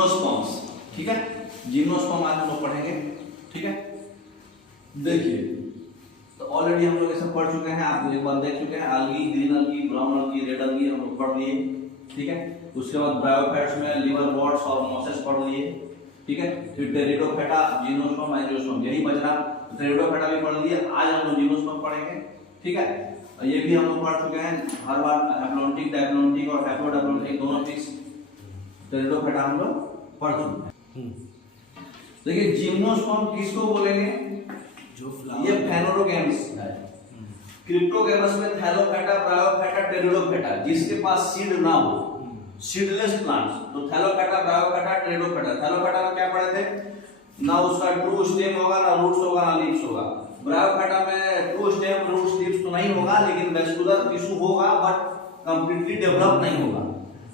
Gymnosperms, ठीक है, gymnosperm आज हम लोग पढ़ेंगे, ठीक है। देखिए तो ऑलरेडी हम लोग ये सब पढ़ चुके हैं, आप एक बार देख चुके हैं, अलगी, ग्रीन अलगी, ब्राउन अलगी, रेड अलगी हम लोग पढ़ लिए, ठीक है। उसके बाद ब्रायोफाइट्स में लिवर वॉट्स और मॉसेस पढ़ लिए, ठीक है। फिर टेरिडोफाइटा, जिम्नोस्पर्म, एंजियोस्पर्म, यही बच रहा। टेरिडोफाइटा भी पढ़ लिए, आज हम लोग जिम्नोस्पर्म पढ़ेंगे, ठीक है। ये भी हम लोग पढ़ चुके हैं हर बार, हैप्लॉन्टिक, डायप्लॉन्टिक और हैप्लोडायप्लॉन्टिक दोनों फिक्स। टेरिडोफाइटा हम लोग पढ़ चुके हैं। देखिए जिम्नोस्पर्म किसको बोलेंगे, ये फेनोरोगैम्स है। क्रिप्टोगैमस में थैलोफाइटा, ब्रायोफाइटा, टेरिडोफाइटा, जिसके पास सीड ना हो, सीडलेस प्लांट्स, तो थैलोफाइटा, ब्रायोफाइटा, टेरिडोफाइटा। थैलोफाइटा में क्या पढ़े थे, ना उसका ट्रू स्टेम होगा, ना रूट्स होगा, ना लीव्स होगा। ब्रायोफाइटा में ट्रू स्टेम, रूट्स, लीव्स तो नहीं होगा, लेकिन वेस्कुलर टिश्यू होगा, बट कंप्लीटली डेवलप नहीं होगा।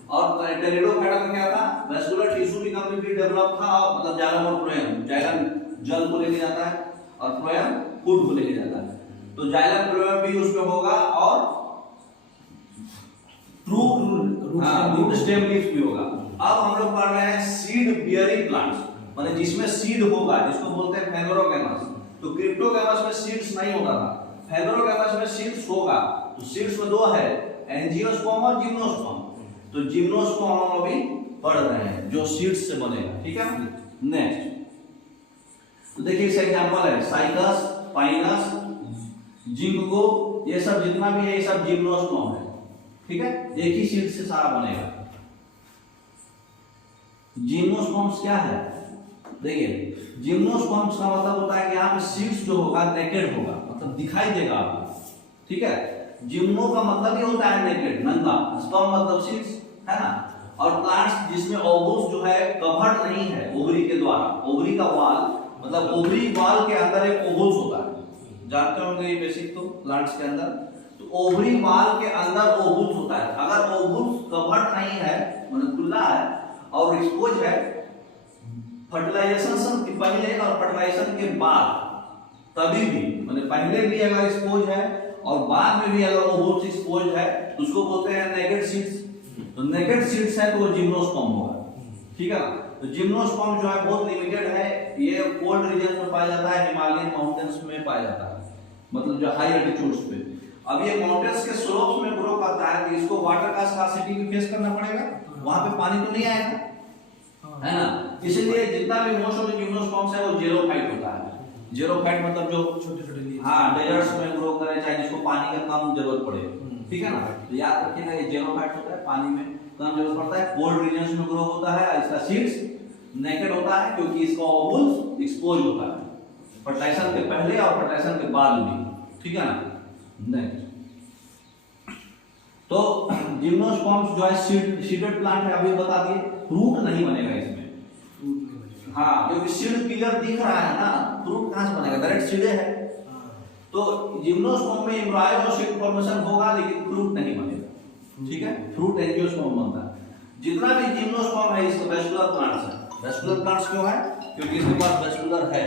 और टेरिडोफाइटा में क्या था, वेस्कुलर टिश्यू भी कंप्लीटली डेवलप था, मतलब जाइलम और फ्लोएम, जाइलम जल को लेके जाता है और फ्लोएम फूड को लेके जाता है, तो जाइलम फ्लोएम भी उसमें होगा और रूट स्टेम लीव्स भी होगा। अब हम लोग पढ़ रहे हैं सीड बियरिंग प्लांट्स, माने जिसमें सीड होगा, जिसको बोलते हैं फेनोरोगैमस। तो क्रिप्टोगैमस में सीड्स नहीं होता था, फेनोरोगैमस में सीड्स होगा। तो सीड्स में दो है, एंजियोस्पर्म और जिम्नोस्पर्म। तो जिम्नोस्पर्म हम अभी पढ़ रहे हैं जो सीड्स से बनेगा, ठीक है। नेक्स्ट तो देखिए इसका एग्जांपल है साइकस, पाइनस, जिंको, ये सब जितना भी है ये सब जिम्नोस्पर्म है, ठीक है। एक ही सीड से सारा बनेगा। जिम्नोस्पर्म्स क्या है, देखिए जिम्नोस्पर्म्स का मतलब होता है कि यहाँ पे सीड्स जो होगा नेकेड होगा, मतलब दिखाई देगा आपको, ठीक है। जिम्नो का मतलब ये होता है नेकेड, नंगा, स्पर्म मतलब सीड्स, है ना। और प्लांट्स जिसमें ओवल्स जो है कवर्ड नहीं है ओवरी के द्वारा, ओवरी का वाल, मतलब ओवरी वाल के अंदर एक ओवल्स होता है, जानते होंगे ये बेसिक तो प्लांट्स के अंदर। तो ओवरी वाल के अंदर ओवल्स होता है। अगर ओवल्स कवर्ड नहीं है, मतलब खुला है और एक्सपोज है, फर्टिलाइजेशन के पहले और फर्टिलाइजेशन के बाद, तभी भी मतलब पहले भी अगर एक्सपोज है और बाद में भी अगर ओवल्स एक्सपोज है, तो उसको बोलते हैं नेकेड सीड्स। तो नेकेड सीड्स है तो वो जिम्नोस्पर्म होगा, ठीक है। तो जिम्नोस्पर्म जो है बहुत लिमिटेड है, ये कोल्ड रीजन में पाया जाता है, हिमालयन माउंटेन्स में पाया जाता है, मतलब जो हाई एल्टीट्यूड्स पे। अब ये माउंटेन्स के स्लोप्स में ग्रो करता है, तो इसको वाटर का स्कार्सिटी भी फेस करना पड़ेगा, वहां पे पानी तो नहीं आएगा, है ना। इसलिए जितना भी मोस्ट ऑफ द जिम्नोस्पर्म्स है वो जेरोफाइट होता है। जेरोफाइट मतलब जो छोटे-छोटे, हां, डेजर्ट्स में ग्रो करे, चाहे जिसको पानी का कम जरूरत पड़े, ठीक है ना। तो याद रखिएगा ये जेरोफाइट होता है, पानी में कम जरूरत पड़ता है, कोल्ड रीजन्स में ग्रो होता है। इसका सीड्स नेकेड होता है क्योंकि इसका ओवल्स एक्सपोज होता है फर्टिलाइजेशन के पहले और फर्टिलाइजेशन के बाद भी, ठीक है ना। नेक्स्ट तो जिम्नोस्पर्म्स जो है सीडेड प्लांट है, अभी बता दिए। फ्रूट नहीं बनेगा इसमें, हाँ, क्योंकि सीड पिलर दिख रहा है ना, फ्रूट कहां से बनेगा, डायरेक्ट सीडे है। तो जिम्नोस्पर्म में एम्ब्रायो और सीड फॉर्मेशन होगा, लेकिन फ्रूट नहीं बनेगा, ठीक है। फ्रूट एंजियोस्पर्म बनता है। जितना भी जिम्नोस्पर्म है इसका वेस्कुलर प्लांट्स है। वेस्कुलर प्लांट्स क्यों है, क्योंकि इसके पास वेस्कुलर है।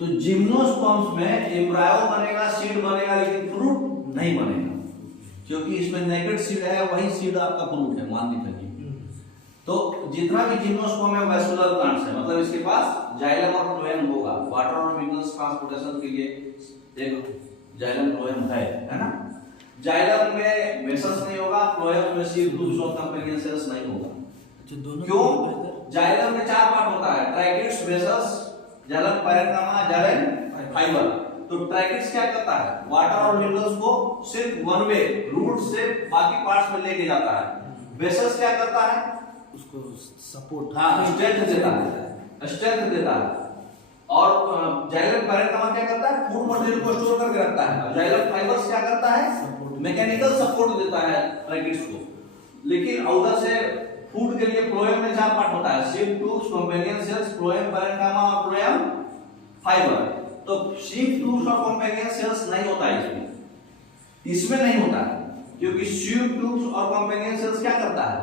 तो जिम्नोस्पर्म्स में एम्ब्रायो बनेगा, सीड बनेगा, लेकिन फ्रूट नहीं बनेगा, क्योंकि इसमें नेकेड सीड है, वही सीड आपका फ्रूट है, मान लीजिए। तो जितना भी जिम्नोस्पर्म है वेस्कुलर प्लांट्स है, मतलब इसके पास जाइलम और फ्लोएम होगा, वाटर और मिनरल्स ट्रांसपोर्टेशन के लिए एक जाइलम फ्लोएम है ना। जाइलम में वेसल्स नहीं होगा, फ्लोएम में सीड ट्यूब्स और कंपेनियन सेल्स नहीं होगा। क्यों, जाइलम में चार पार्ट होता है, tracheids, vessels, xylem parenchyma, xylem fibre. तो ट्रैकिड्स क्या करता है, वाटर और मिनरल्स को सिर्फ वन वे रूट से बाकी पार्ट्स में लेके जाता है। वेसल्स क्या करता है, उसको सपोर्ट, हाँ, स्ट्रेंथ देता है, स्ट्रेंथ देता है। और जाइलम पैरेन्कामा क्या करता है, फूड मटेरियल को स्टोर करके रखता है। जाइलम फाइबर्स क्या करता है, मैकेनिकल सपोर्ट देता है ट्रैकिड्स को। लेकिन उधर से फूड के लिए फ्लोएम में चार पार्ट होता है, sieve tubes, companion cells, phloem parenchyma और फ्लोएम फाइबर। तो सीड ट्यूब्स और कंपेनियन सेल्स नहीं होता है इसमें नहीं होता है, क्योंकि सीड ट्यूब्स और कंपेनियन सेल्स क्या करता है,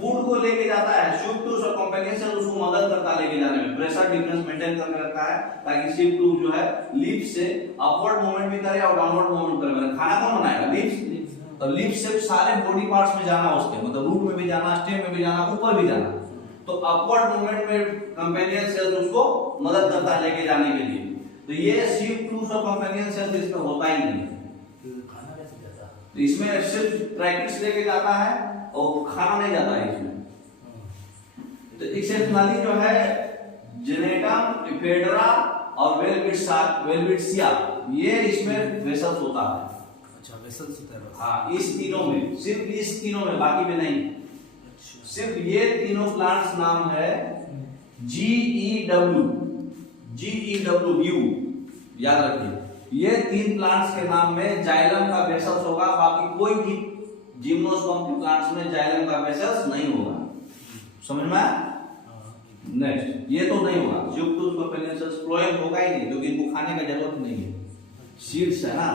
फूड को लेके जाता है। सीड ट्यूब्स और कंपेनियन सेल्स उसको मदद करता है लेके जाने में, प्रेशर डिफरेंस मेंटेन करके रखता है, ताकि सीड ट्यूब जो है लीफ से अपवर्ड मूवमेंट भी करे और डाउनवर्ड मूवमेंट करे। मतलब खाना कौन बनाएगा, लीव्स। तो लीफ से सारे बॉडी पार्ट्स में जाना उसके, मतलब रूट में भी जाना, स्टेम में भी जाना, ऊपर भी जाना। तो अपवर्ड मूवमेंट में कंपेनियन सेल्स उसको मदद करता है लेके जाने के लिए। तो ये shift two of companion cells इसमें होता ही नहीं। खाना कैसे जाता? तो इसमें सिर्फ ट्रैकिट्स लेके जाता है और खाना नहीं जाता है इसमें। तो एक्सेप्शनली जो है जेनेटम, इफेडरा और वेलविटसिया ये इसमें वेसल्स होता है। अच्छा, वेसल्स होता है बस। हाँ, इस तीनों में, सिर्फ इस तीनों में, बाकी में नहीं। अच्छा। सिर्फ ये तीनों प्लांट्स नाम है GEW, याद रखिए। ये तीन प्लांट्स के नाम में जाइलम का वेसल्स होगा, बाकी कोई भी जिम्नोस्पर्म के प्लांट्स में जाइलम का वेसल्स नहीं होगा। समझ में आया? नेक्स्ट, ये तो नहीं होगा, शिफ्ट टू पेनिसेल्स फ्लोएम होगा ही नहीं, क्योंकि इनको खाने का जरूरत नहीं है, सीड्स है ना।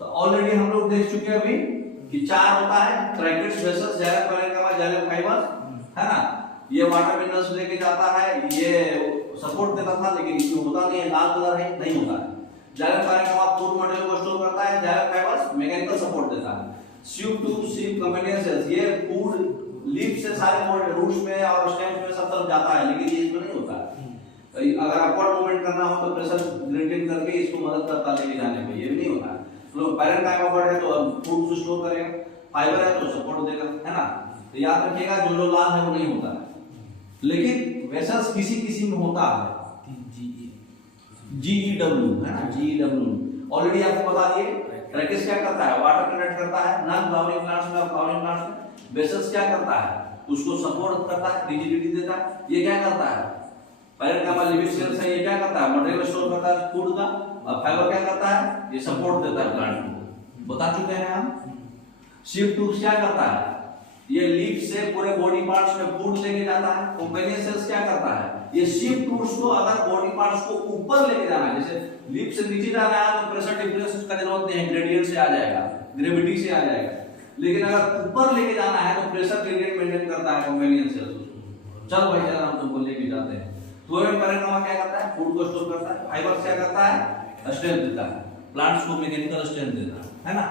तो ऑलरेडी हम लोग देख चुके हैं अभी कि चार होता है, ट्रैकिट्स, वेसल्स, जाइलम पैरेन्किमा, जाइलम फाइबर्स, है ना। ये वाटर मिनरल्स लेके जाता है, ये सपोर्ट देता था, लेकिन इसमें होता नहीं है, लाल कलर है, नहीं होता है। जाइलम पैरेन्किमा फूड मटेरियल को स्टोर करता है, जाइलम फाइबर्स मैकेनिकल सपोर्ट देता है। Shift to shift companion cells, ये फूड लीफ से सारे रूट्स में और स्टेम्स में सब तरफ जाता है, लेकिन ये इसमें नहीं होता है। अगर अपवर्ड मूवमेंट करना हो तो प्रेशर ग्रेडियंट करके इसको मदद करता है लेके जाने में, ये भी नहीं होता है। तो पैरेन्काइमा अपवर्ड है तो फूड को स्टोर करेगा, फाइबर है तो सपोर्ट देगा, है ना। तो याद रखिएगा जो लाल है वो नहीं होता है, लेकिन वेसल्स किसी किसी में होता है। GEW है ना, GEW ऑलरेडी आपको बता दिए। ट्रैकिट्स क्या करता है? वाटर कंडक्ट करता है नॉन फ्लावरिंग प्लांट्स में, फ्लावरिंग प्लांट्स में। वेसल्स क्या करता है? उसको सपोर्ट करता है, रिजिडिटी देता है। ये क्या करता है? पैरेन्काइमा लिविंग सेल्स है, ये क्या करता है? मटेरियल स्टोर करता है फूड का। और फाइबर क्या करता है? ये सपोर्ट देता है प्लांट को, बता चुके हैं हम। शिफ्ट टू क्या करता है? ये लीफ से पूरे बॉडी पार्ट्स में फूड लेके जाता है। कंपेनियन सेल्स क्या करता है? ये शिफ्ट टूल्स को अगर बॉडी पार्ट्स को ऊपर लेके जाना है, जैसे लीफ से नीचे जाना है तो प्रेशर डिफरेंस का जरूरत नहीं है, ग्रेडियंट से आ जाएगा, ग्रेविटी से आ जाएगा। लेकिन अगर ऊपर लेके जाना है तो प्रेशर ग्रेडियंट मेंटेन करता है कंपेनियन सेल्स। चल भाई चल हम तुमको लेके जाते हैं। फ्लोएम पैरेन्काइमा क्या करता है? फूड को स्टोर करता है। फाइबर क्या करता है? स्ट्रेंथ देता है, प्लांट्स को मैकेनिकल स्ट्रेंथ देता है ना।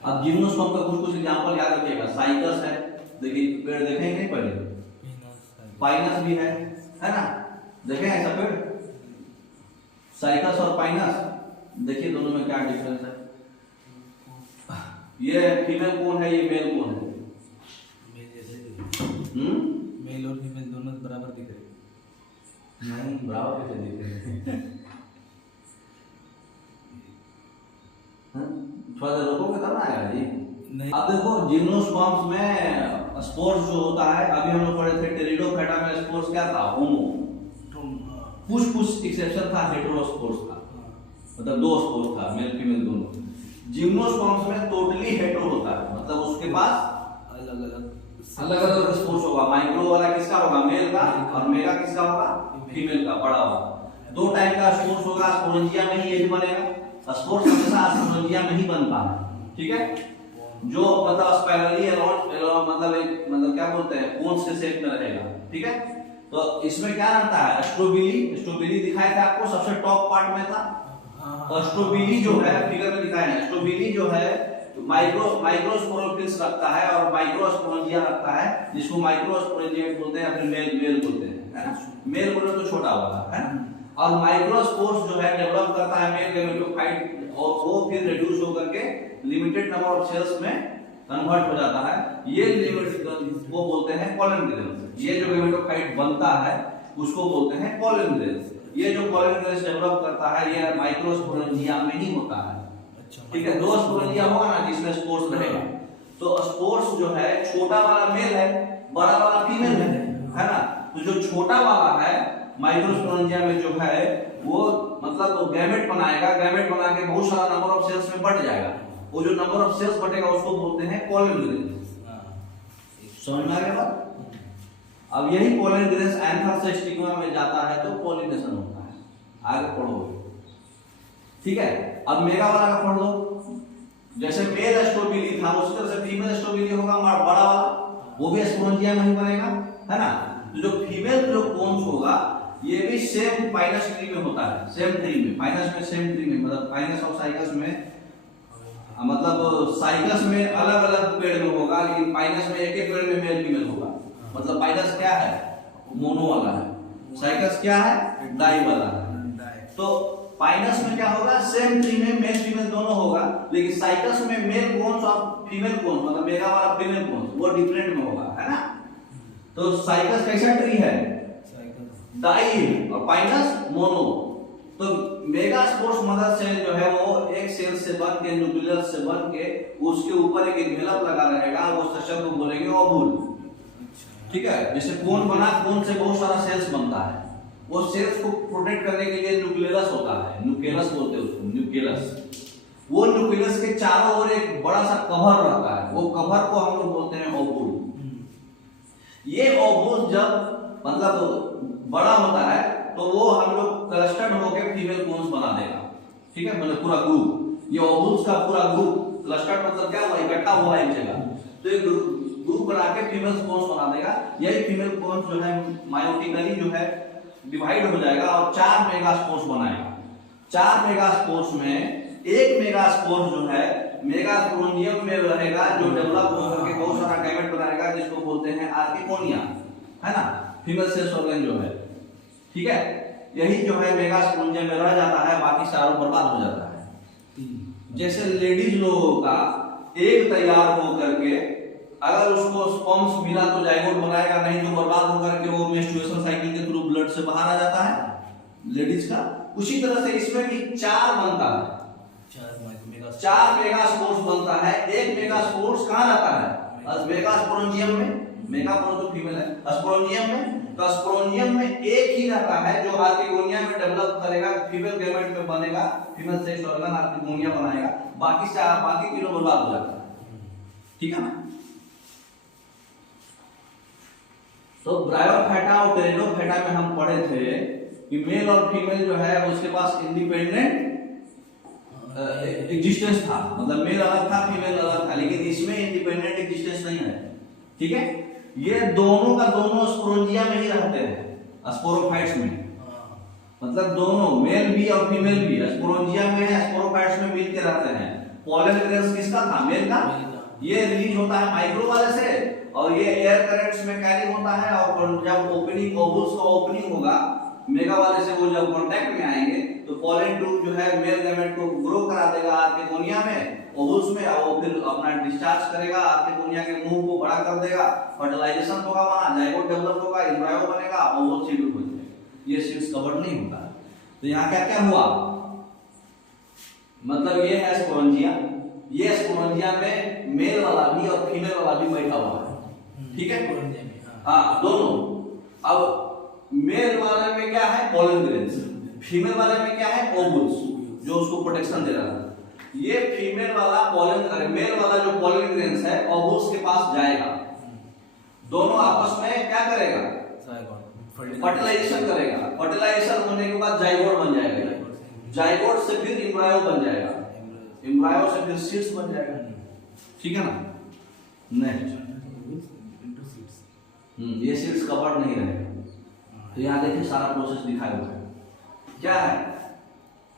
अब जिम्नोस्पर्म का कुछ एग्जांपल याद रखिएगा। साइकस है, देखिए पेड़ देखेंगे नहीं पहले, पाइनस भी है ना, देखें ऐसा पेड़। साइकस और पाइनस, देखिए दोनों में क्या डिफरेंस है। ये फीमेल कौन है, ये मेल कौन है? मेल और फीमेल दोनों बराबर दिख रहे हैं। नहीं, बराबर कैसे दिख रहे हैं? थोड़ा देर रुकोगे तब आएगा जी। नहीं। अब देखो जिम्नोस्पर्म्स में स्पोर्स जो होता है, अभी हम लोग पढ़े थे टेरिडोफाइटा में स्पोर्स क्या था? होमो। कुछ एक्सेप्शन था, हेटेरोस्पोर्स था, मतलब दो स्पोर्स था, मेल फीमेल दोनों। जिम्नोस्पर्म्स में टोटली हेटेरो होता है, मतलब उसके पास अलग अलग स्पोर्स होगा। माइक्रो वाला किसका होगा? मेल का, और मेगा किसका होगा? फीमेल का, बड़ा होगा। दो टाइप का स्पोर्स होगा, स्पोरेंजिया में ही यही बनेगा। स्पोर्स हमेशा स्पोरेंजिया में ही बनता है, ठीक है। जो मतलब स्पाइरली मतलब क्या बोलते हैं, कोन्स के शेप में रहेगा, ठीक है। तो इसमें क्या रहता है? स्ट्रोबिली दिखाए थे आपको, सबसे टॉप पार्ट में था। और स्ट्रोबिली जो है फिगर में दिखाए हैं, स्ट्रोबिली जो है माइक्रोस्पोरोफिल्स रखता है और माइक्रोस्पोरेंजिया रखता है, जिसको माइक्रोस्पोरेंजिया बोलते हैं या फिर मेल बोलते हैं, है ना। मेल बोले तो छोटा वाला, है ना। और माइक्रोस्पोर्स जो है डेवलप करता है मेल गैमेटोफाइट, और वो फिर रिड्यूस होकर के लिमिटेड नंबर ऑफ सेल्स में कन्वर्ट हो जाता है। ये लिमिट वो बोलते हैं पोलन ग्रेन्स। ये जो गैमेटोफाइट बनता है उसको बोलते हैं पोलन ग्रेन्स। ये जो पोलन ग्रेन्स डेवलप करता है ये माइक्रोस्पोरेंजिया में ही होता है, ठीक है। दो स्पोरेंजिया होगा ना जिसमें स्पोर्स रहेगा। तो स्पोर्स जो है छोटा वाला मेल है, बड़ा वाला फीमेल है ना। तो जो छोटा वाला है माइक्रोस्पोरेंजिया में जो है वो मतलब वो गैमेट बनाएगा, गैमेट बना के बहुत सारा नंबर ऑफ सेल्स में बढ़ जाएगा। वो जो नंबर ऑफ सेल्स बढ़ेगा उसको बोलते हैं पोलन ग्रेन्स। समझ में आ गया बात? अब यही पोलन ग्रेन्स एंथर से स्टिग्मा में जाता है तो पोलिनेशन होता है। आगे पढ़ोगे, ठीक है। अब मेगा वाला का पढ़ लो। जैसे मेल स्ट्रोबिली था उसी तरह से फीमेल स्ट्रोबिली होगा, बड़ा वाला, वो भी स्पोरेंजिया में ही बनेगा, है ना। तो जो फीमेल जो कोन्स होगा ये भी सेम पाइनस ट्री में होता है, सेम ट्री में, पाइनस में सेम ट्री में, मतलब पाइनस और साइकस में मतलब साइकस में अलग अलग पेड़ में होगा, लेकिन पाइनस में एक ही पेड़ में मेल फीमेल होगा। मतलब पाइनस क्या है, मोनो वाला है, साइकस क्या है, डाई वाला है। तो पाइनस में क्या होगा, सेम ट्री में मेल फीमेल दोनों होगा, लेकिन साइकस में मेल कोन्स और फीमेल कोन्स, मतलब मेगा वाला फीमेल कोन्स वो डिफरेंट में होगा, है ना। तो साइकस कैसा ट्री है, डाई, और पाइनस मोनो। तो मेगास्पोर्स मदर सेल जो है वो एक सेल से बन के, न्यूक्लियस से बन के, उसके ऊपर एक एनवेलप लगा रहेगा, वो स्ट्रक्चर को बोलेंगे ओवुल। ठीक है, जैसे कोन बना, कोन से बहुत सारा सेल्स बनता है, वो सेल्स को प्रोटेक्ट करने के लिए न्यूक्लियस होता है, न्यूक्लियस बोलते हैं उसको, न्यूक्लियस। वो न्यूक्लियस के चारों ओर एक बड़ा सा कवर रहता है, वो कवर को हम लोग बोलते हैं ओवुल। ये ओवुल जब मतलब बड़ा होता है तो वो हम लोग क्लस्टर्ड होकर फीमेल कोन्स बना देगा। ठीक है, मतलब पूरा ग्रुप, ये ओवुल्स का पूरा ग्रुप क्लस्टर्ड मतलब क्या हुआ, इकट्ठा हुआ एक जगह, तो ये ग्रुप बना के फीमेल कोन्स बना देगा। यही फीमेल कोन्स जो है मायोटिकली जो है डिवाइड हो जाएगा और 4 मेगास्पोर्स बनाएगा। 4 मेगास्पोर्स में एक मेगास्पोर जो है मेगास्पोरेंजियम में रहेगा, जो डेवलप होकर के बहुत सारा गैमेट बनाएगा, जिसको बोलते हैं आर्किकोनिया, है ना, फीमेल सेल्स ऑर्गन जो है। ठीक है, यही जो है मेगास्पोरेंजियम में रह जाता है, बाकी सारा बर्बाद हो जाता है। जैसे लेडीज लोगों का एग तैयार हो करके अगर उसको स्पर्म्स मिला तो जाइगोट बनाएगा, नहीं तो बर्बाद होकर के वो मेंस्ट्रुएशन साइकिल के थ्रू ब्लड से बाहर आ जाता है लेडीज का। उसी तरह से इसमें भी 4 बनता है, 4 मेगास्पोर्स बनता है। एक मेगास्पोर्स कहाँ रहता है, मेगास्पोरेंजियम में, मेगास्पोर तो फीमेल है, स्पोरेंजियम में। तो स्पोरेंजियम में एक ही रहता है जो आर्किगोनिया में डेवलप करेगा, फीमेल गैमेट में बनेगा, फीमेल सेक्स ऑर्गन आर्किगोनिया बनाएगा, बाकी तीनों बर्बाद हो जाता है। ठीक है ना। तो ब्रायोफाइटा और टेरिडोफाइटा में हम पढ़े थे कि मेल और फीमेल जो है उसके पास इंडिपेंडेंट एग्जिस्टेंस था, मतलब मेल अलग था, फीमेल अलग था, लेकिन इसमें इंडिपेंडेंट एग्जिस्टेंस नहीं है। ठीक है, ये दोनों का दोनों स्पोरेंजिया में ही रहते हैं, स्पोरोफाइट्स में, मतलब दोनों मेल भी और फीमेल भी स्पोरेंजिया में है, स्पोरोफाइट्स में मिलकर रहते हैं। पॉलन ग्रेन्स किसका था, मेल का। ये रिलीज होता है माइक्रो वाले से, और ये एयर करंट्स में कैरी होता है, और जब ओपनिंग ओवुल्स का ओपनिंग होगा मेगा वाले से, वो जब कांटेक्ट में आएंगे तो पॉलन ट्यूब जो है मेल गैमेट को ग्रो करा देगा आर्किगोनिया में, ओवुल्स में, और वो फिर अपना डिस्चार्ज करेगा, आर्किगोनिया के मुंह को बड़ा कर देगा, फर्टिलाइजेशन होगा, वहां जाइगोट डेवलप होगा, एम्ब्रायो बनेगा, ओवुल सीड हो जाएगा। ये सीड्स कवर्ड नहीं होता है। तो यहाँ क्या क्या हुआ, मतलब ये है स्पोरेंजिया, ये स्पोरेंजिया में मेल वाला भी और फीमेल वाला भी बैठा हुआ है। ठीक है, हाँ दोनों। अब मेल वाले में क्या है, पॉलन ग्रेन्स, फीमेल वाले में क्या है, ओवुल्स, जो उसको प्रोटेक्शन दे रहा है। ये फीमेल वाला पॉलन, मेल वाला जो पॉलन ग्रेन्स है ओवुल्स के पास जाएगा, दोनों आपस में क्या करेगा, फर्टिलाइजेशन करेगा, फर्टिलाइजेशन होने के बाद जाइगोट बन जाएगा, जाइगोट से फिर एम्ब्रायो बन जाएगा, एम्ब्रायो से फिर सीड्स बन जाएगा। ठीक है ना। नहीं, ये सीड्स कवर्ड नहीं रहेगा। तो यहाँ देखिए सारा प्रोसेस दिखाया हुआ है, क्या है,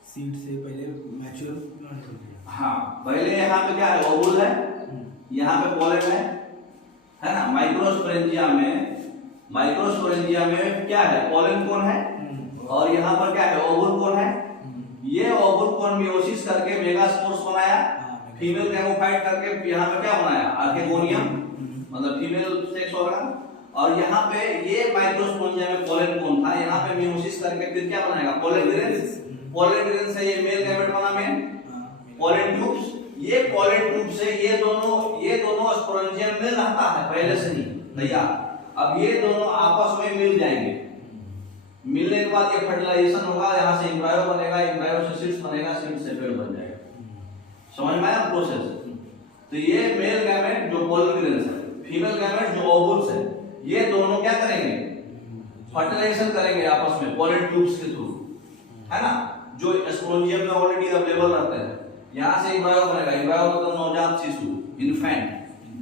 सीड से पहले मैच्योर प्लांट होते हैं। हाँ, पहले यहाँ पे क्या है, ओवुल है, यहाँ पे पॉलन है ना। माइक्रोस्पोरेंजिया में क्या है, पॉलन कोन है, और यहाँ पर क्या है, ओवुल कोन है। ये ओवुल कोन मियोसिस करके मेगास्पोर्स बनाया, फीमेल गैमेटोफाइट करके यहाँ पे क्या बनाया, आर्किगोनियम, मतलब फीमेल सेक्स ऑर्गन। और यहाँ पे ये माइक्रोस्पोरेंजिया में पॉलन कोन था, यहाँ पे मियोसिस करके फिर क्या बनाएगा, पॉलन ग्रेन्स। पॉलन ग्रेन्स से ये मेल गैमेट बना में पॉलन ट्यूब्स। ये पॉलन ट्यूब से ये दोनों स्पोरेंजियम में रहता है पहले से ही तैयार। अब ये दोनों आपस में मिल जाएंगे, मिलने के बाद ये फर्टिलाइजेशन होगा, यहाँ से एम्ब्रायो बनेगा, एम्ब्रायो से सीड्स बनेगा, सीड्स से पेड़ बन जाएगा। समझ में आया प्रोसेस। तो ये मेल गैमेट जो पॉलन ग्रेन्स है, फीमेल गैमेट जो ओवुल्स है, ये दोनों क्या करेंगे, फर्टिलाइजेशन करेंगे आपस में पॉलन ट्यूब्स के थ्रू, है ना, जो स्पोरेंजियम में ऑलरेडी अवेलेबल रहते हैं। यहाँ से एम्ब्रायो बनेगा, एम्ब्रायो मतलब नवजात शिशु, इन्फेंट,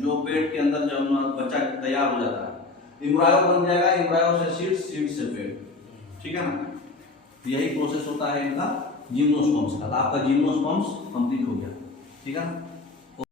जो पेट के अंदर जब बच्चा तैयार हो जाता है, एम्ब्रायो बन जाएगा, एम्ब्रायो से सीड्स, सीड्स से पेड़। ठीक है ना। यही प्रोसेस होता है इनका जिम्नोस्पर्म्स का। आपका जिम्नोस्पर्म्स कंप्लीट हो गया। ठीक है ना।